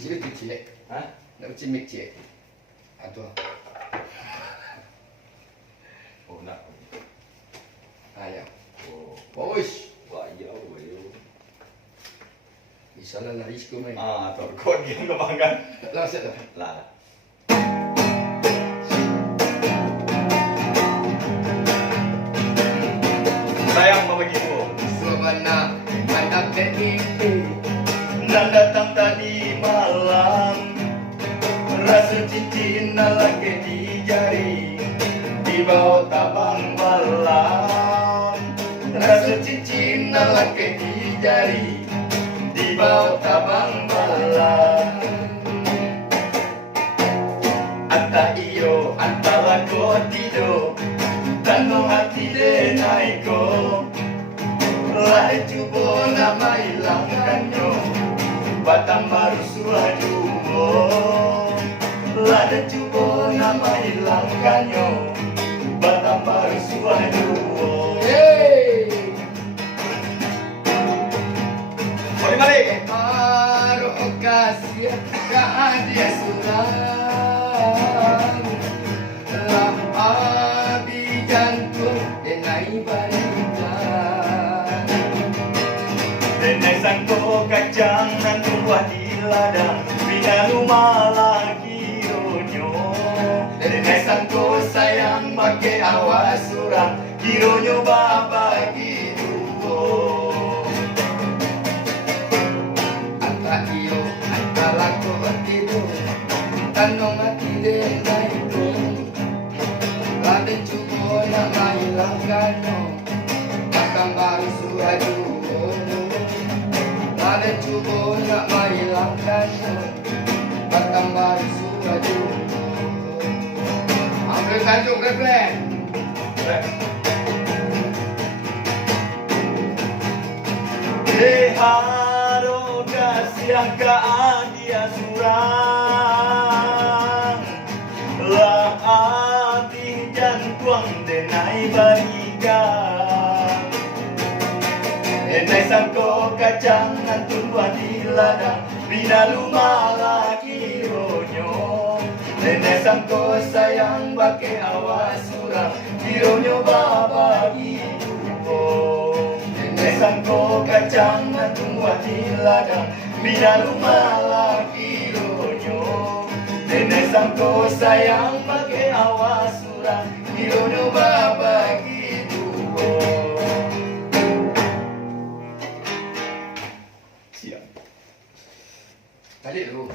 Cimik kecil. Hah? Nak cimik kecil. Aduh. Oh nak. Ayam. Oh. Boys. Wah iya, wah iya. Misalnya lari sekolah main. Atau kau dia kebanggaan. Lah set lah. Lah. Sayang mau begitu. Semana anak teknik. Dan datang tadi malam, rasa cincin lagi di jari, di bawah tabang malam. Rasa cincin lagi di jari, di bawah tabang malam. Anta iyo, anta lako tido, tanong hati de naiko. Lai cubo nama hilangkannya, batang baru sudah jubo. Lai cubo nama hilangkannya, batang baru sudah jubo. Hey. Balik. Aruh kasih dia surang. Lah abi jantung denai barikan. Nenek sangko kacang nanti buat di ladang, bina rumah lagi ronyo. Nenek sangko sayang pakai awas surang, kironyo babagi duo. Anta iyo, anta lako tido, tanong hati denai ko. Lada cubo nama hilangkannya, batang baru sudah jubo. Lada cubo nama hilangkannya, batang baru sudah jubo. Ambil tanjung refleks. Deharo kasih ke dia surang, lah hati jantung denai barikan. Nenek sangko kacang antun buat di ladang, bina rumah lagi ronyo. Nenek sangko sayang pakai awas surang, kironyo babagi duo. Nenek sangko kacang antun buat di ladang, bina rumah lagi ronyo. Nenek sangko sayang pakai awas surang, kironyo babagi duo. Balik dulu.